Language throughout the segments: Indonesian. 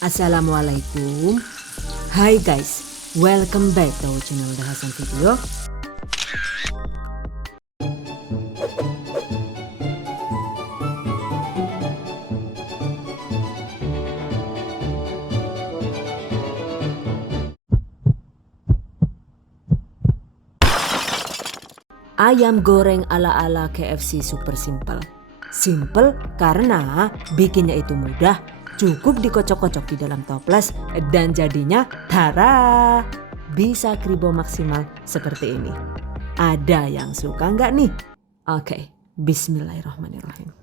Assalamualaikum. Hai guys, welcome back to our channel The Hasan Video. Ayam goreng ala-ala KFC super simple. Simple karena bikinnya itu mudah, cukup dikocok-kocok di dalam toples dan jadinya tara, bisa kribo maksimal seperti ini. Ada yang suka nggak nih? Oke, bismillahirrahmanirrahim.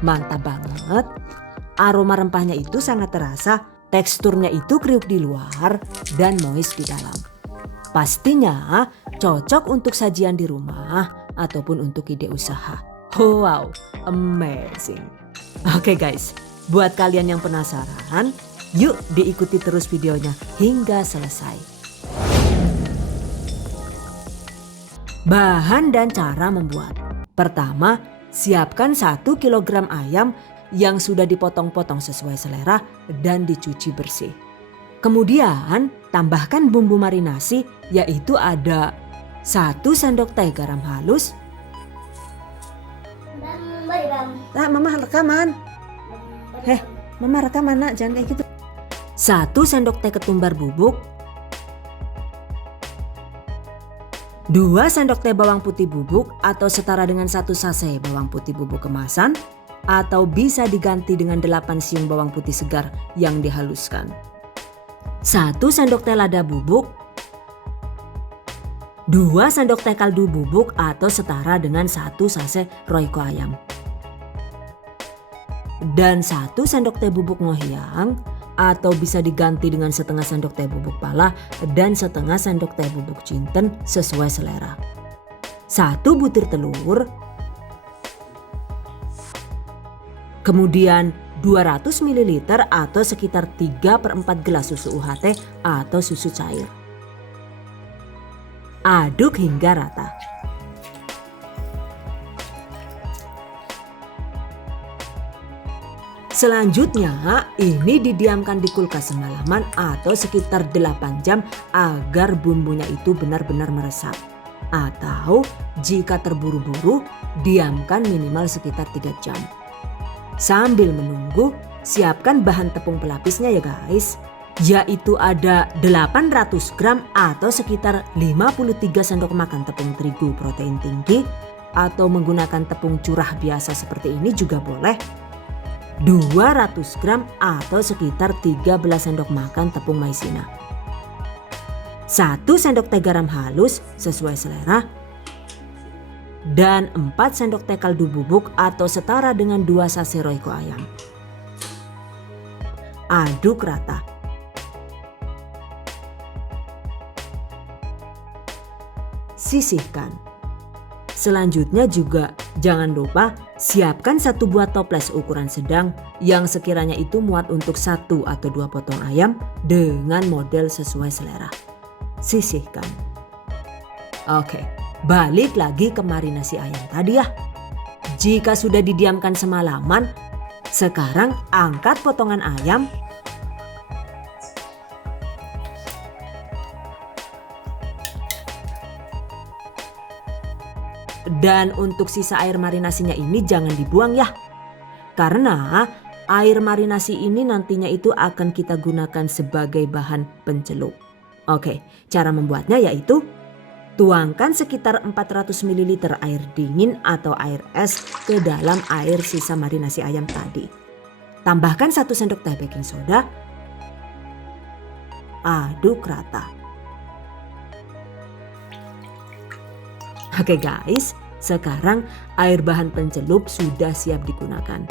Mantap banget. Aroma rempahnya itu sangat terasa. Teksturnya itu kriuk di luar dan moist di dalam. Pastinya cocok untuk sajian di rumah ataupun untuk ide usaha. Wow, amazing. Oke guys, buat kalian yang penasaran, yuk diikuti terus videonya hingga selesai. Bahan dan cara membuat. Pertama, siapkan 1 kg ayam yang sudah dipotong-potong sesuai selera dan dicuci bersih. Kemudian tambahkan bumbu marinasi, yaitu ada 1 sendok teh garam halus. Mama rekaman. Mama rekaman nak, jangan kayak gitu. 1 sendok teh ketumbar bubuk. 2 sendok teh bawang putih bubuk atau setara dengan 1 sachet bawang putih bubuk kemasan. Atau bisa diganti dengan 8 siung bawang putih segar yang dihaluskan. 1 sendok teh lada bubuk. 2 sendok teh kaldu bubuk atau setara dengan 1 sachet Royco ayam. Dan 1 sendok teh bubuk ngohiang atau bisa diganti dengan setengah sendok teh bubuk pala dan setengah sendok teh bubuk jinten sesuai selera. 1 butir telur. Kemudian 200 ml atau sekitar 3/4 gelas susu UHT atau susu cair. Aduk hingga rata. Selanjutnya ini didiamkan di kulkas semalaman atau sekitar 8 jam agar bumbunya itu benar-benar meresap. Atau jika terburu-buru diamkan minimal sekitar 3 jam. Sambil menunggu, siapkan bahan tepung pelapisnya ya guys. Yaitu ada 800 gram atau sekitar 53 sendok makan tepung terigu protein tinggi. Atau menggunakan tepung curah biasa seperti ini juga boleh. 200 gram atau sekitar 13 sendok makan tepung maizena. 1 sendok teh garam halus sesuai selera. Dan 4 sendok teh kaldu bubuk atau setara dengan 2 sachet Royco ayam. Aduk rata. Sisihkan. Selanjutnya juga jangan lupa siapkan 1 buah toples ukuran sedang yang sekiranya itu muat untuk 1 atau 2 potong ayam dengan model sesuai selera. Sisihkan. Oke. Balik lagi ke marinasi ayam tadi ya. Jika sudah didiamkan semalaman, sekarang angkat potongan ayam. Dan untuk sisa air marinasinya ini jangan dibuang ya. Karena air marinasi ini nantinya itu akan kita gunakan sebagai bahan pencelup. Oke, cara membuatnya yaitu tuangkan sekitar 400 ml air dingin atau air es ke dalam air sisa marinasi ayam tadi. Tambahkan 1 sendok teh baking soda. Aduk rata. Oke guys, sekarang air bahan pencelup sudah siap digunakan.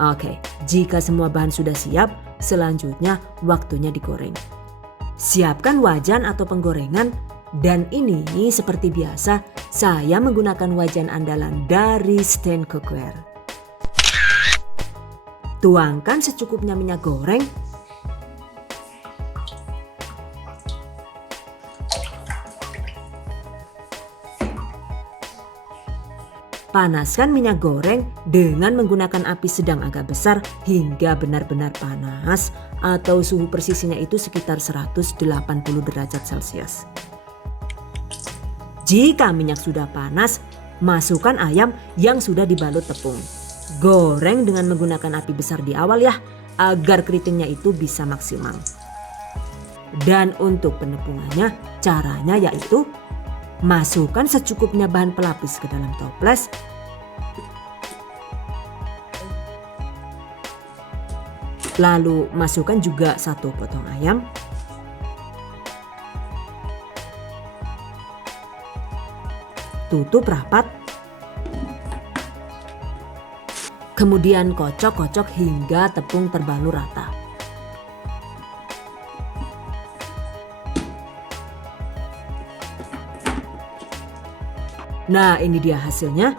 Oke, jika semua bahan sudah siap, selanjutnya waktunya digoreng. Siapkan wajan atau penggorengan. Dan ini seperti biasa saya menggunakan wajan andalan dari Stand Cookware. Tuangkan secukupnya minyak goreng. Panaskan minyak goreng dengan menggunakan api sedang agak besar hingga benar-benar panas atau suhu persisnya itu sekitar 180 derajat Celcius. Jika minyak sudah panas, masukkan ayam yang sudah dibalut tepung. Goreng dengan menggunakan api besar di awal ya, agar keritingnya itu bisa maksimal. Dan untuk penepungannya, caranya yaitu masukkan secukupnya bahan pelapis ke dalam toples. Lalu masukkan juga 1 potong ayam. Tutup rapat. Kemudian kocok-kocok hingga tepung terbalur rata. Nah, ini dia hasilnya.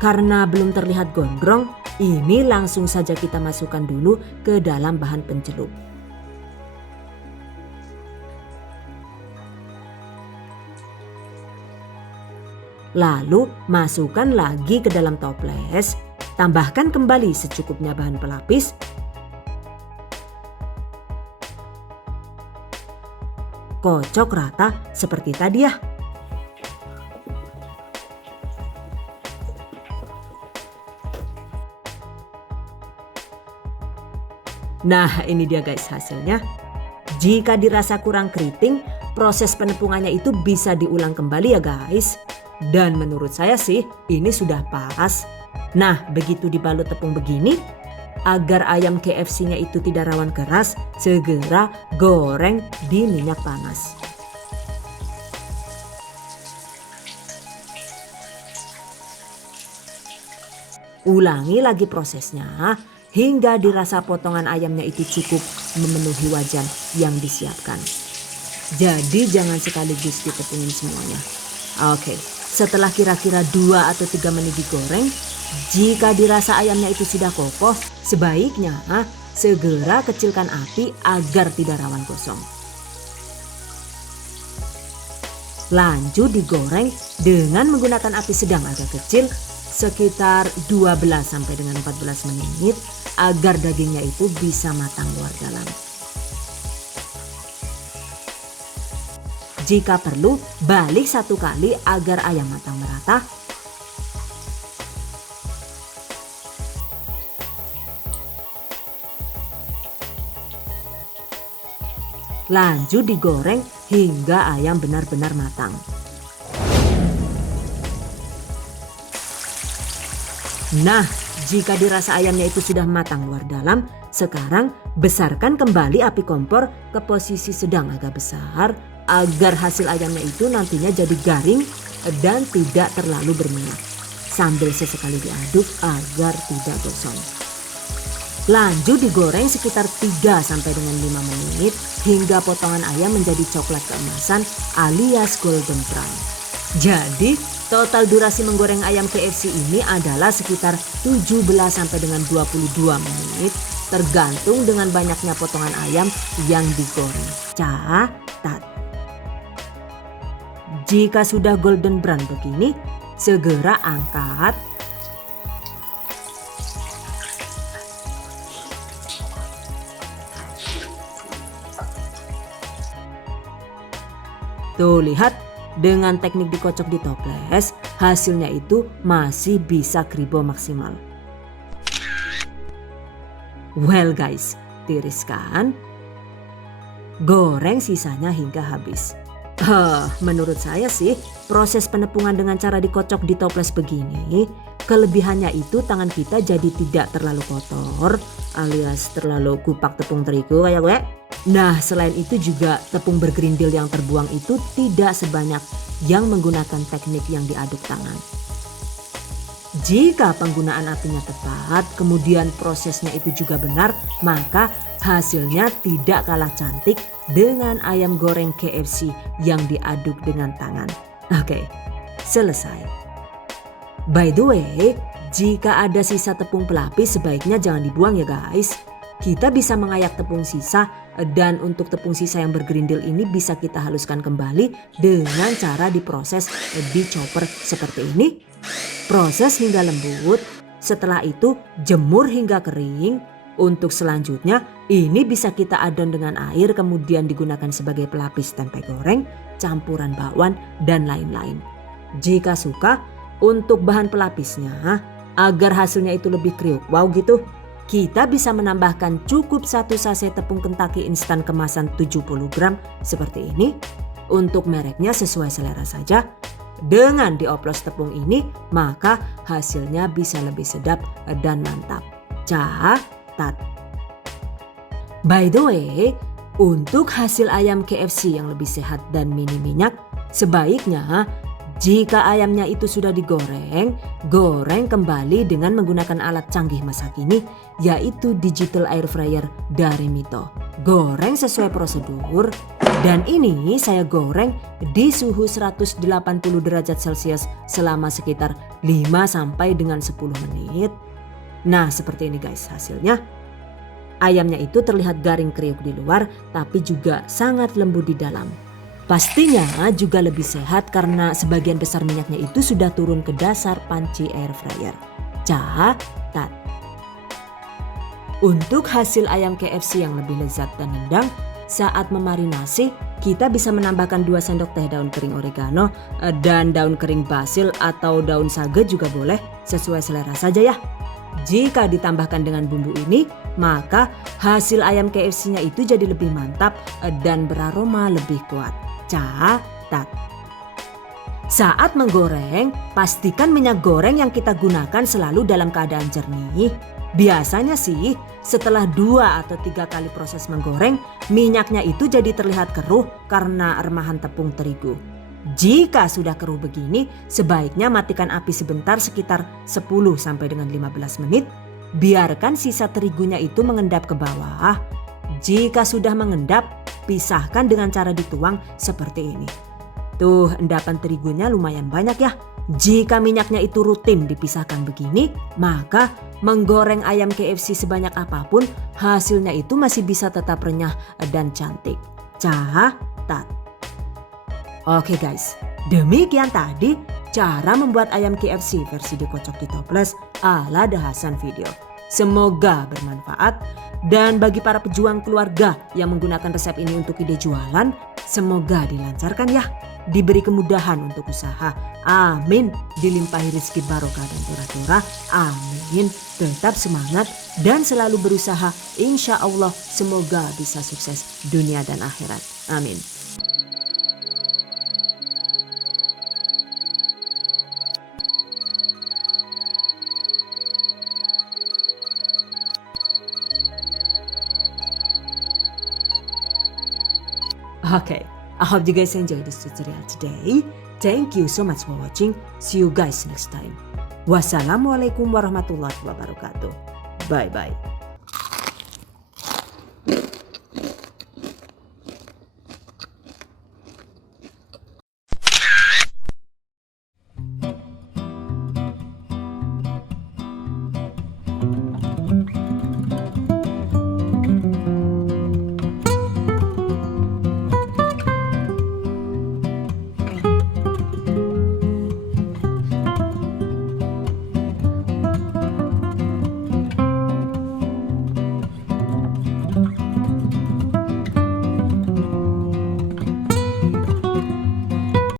Karena belum terlihat gondrong, ini langsung saja kita masukkan dulu ke dalam bahan pencelup. Lalu masukkan lagi ke dalam toples, tambahkan kembali secukupnya bahan pelapis. Kocok rata seperti tadi ya. Nah, ini dia guys hasilnya. Jika dirasa kurang keriting, proses penepungannya itu bisa diulang kembali ya guys. Dan menurut saya sih ini sudah pas. Nah, begitu dibalut tepung begini, agar ayam KFC-nya itu tidak rawan keras, segera goreng di minyak panas. Ulangi lagi prosesnya hingga dirasa potongan ayamnya itu cukup memenuhi wajan yang disiapkan. Jadi jangan sekaligus ditepungin semuanya. Oke, setelah kira-kira 2 atau 3 menit digoreng, jika dirasa ayamnya itu sudah kokoh, sebaiknya segera kecilkan api agar tidak rawan gosong. Lanjut digoreng dengan menggunakan api sedang agak kecil sekitar 12 sampai dengan 14 menit agar dagingnya itu bisa matang luar dalam. Jika perlu, balik 1 kali agar ayam matang merata. Lanjut digoreng hingga ayam benar-benar matang. Nah, jika dirasa ayamnya itu sudah matang luar dalam, sekarang besarkan kembali api kompor ke posisi sedang agak besar agar hasil ayamnya itu nantinya jadi garing dan tidak terlalu berminyak. Sambil sesekali diaduk agar tidak gosong. Lanjut digoreng sekitar 3 sampai dengan 5 menit hingga potongan ayam menjadi coklat keemasan alias golden brown. Jadi total durasi menggoreng ayam KFC ini adalah sekitar 17 sampai dengan 22 menit tergantung dengan banyaknya potongan ayam yang digoreng. Catat. Jika sudah golden brown begini, segera angkat. Tuh lihat, dengan teknik dikocok di toples, hasilnya itu masih bisa kribo maksimal. Well guys, tiriskan, goreng sisanya hingga habis. Menurut saya sih proses penepungan dengan cara dikocok di toples begini, kelebihannya itu tangan kita jadi tidak terlalu kotor alias terlalu kupak tepung terigu kayak gue. Nah, selain itu juga tepung bergerindil yang terbuang itu tidak sebanyak yang menggunakan teknik yang diaduk tangan. Jika penggunaan apinya tepat, kemudian prosesnya itu juga benar, maka hasilnya tidak kalah cantik dengan ayam goreng KFC yang diaduk dengan tangan. Oke, selesai. By the way, jika ada sisa tepung pelapis sebaiknya jangan dibuang ya guys. Kita bisa mengayak tepung sisa Dan untuk tepung sisa yang bergerindil ini bisa kita haluskan kembali dengan cara diproses di chopper seperti ini. Proses hingga lembut, setelah itu jemur hingga kering. Untuk selanjutnya ini bisa kita adon dengan air kemudian digunakan sebagai pelapis tempe goreng, campuran bakwan dan lain-lain. Jika suka, untuk bahan pelapisnya agar hasilnya itu lebih kriuk wow gitu, kita bisa menambahkan cukup 1 sachet tepung Kentucky instan kemasan 70 gram seperti ini. Untuk mereknya sesuai selera saja. Dengan dioplos tepung ini maka hasilnya bisa lebih sedap dan mantap. Catat. By the way, untuk hasil ayam KFC yang lebih sehat dan minim minyak, sebaiknya jika ayamnya itu sudah digoreng, goreng kembali dengan menggunakan alat canggih masa kini yaitu digital air fryer dari Mito. Goreng sesuai prosedur dan ini saya goreng di suhu 180 derajat Celcius selama sekitar 5 sampai dengan 10 menit. Nah seperti ini guys hasilnya. Ayamnya itu terlihat garing kriuk di luar tapi juga sangat lembut di dalam. Pastinya juga lebih sehat karena sebagian besar minyaknya itu sudah turun ke dasar panci air fryer. Catat. Untuk hasil ayam KFC yang lebih lezat dan nendang, saat memarinasi kita bisa menambahkan 2 sendok teh daun kering oregano dan daun kering basil atau daun sage juga boleh, sesuai selera saja ya. Jika ditambahkan dengan bumbu ini, maka hasil ayam KFC-nya itu jadi lebih mantap dan beraroma lebih kuat. Catat. Saat menggoreng, pastikan minyak goreng yang kita gunakan selalu dalam keadaan jernih. Biasanya sih setelah 2 atau 3 kali proses menggoreng, minyaknya itu jadi terlihat keruh karena remahan tepung terigu. Jika sudah keruh begini, sebaiknya matikan api sebentar sekitar 10 sampai dengan 15 menit. Biarkan sisa terigunya itu mengendap ke bawah. Jika sudah mengendap, pisahkan dengan cara dituang seperti ini. Tuh endapan terigunya lumayan banyak ya. Jika minyaknya itu rutin dipisahkan begini, maka menggoreng ayam KFC sebanyak apapun hasilnya itu masih bisa tetap renyah dan cantik. Catat. Oke guys, demikian tadi cara membuat ayam KFC versi dikocok di toples ala The Hasan Video. Semoga bermanfaat dan bagi para pejuang keluarga yang menggunakan resep ini untuk ide jualan, semoga dilancarkan ya. Diberi kemudahan untuk usaha. Amin. Dilimpahi rezeki barokah dan turah-turah. Amin. Tetap semangat dan selalu berusaha. Insya Allah semoga bisa sukses dunia dan akhirat. Amin. Okay, I hope you guys enjoyed this tutorial today. Thank you so much for watching. See you guys next time. Wassalamualaikum warahmatullahi wabarakatuh. Bye bye.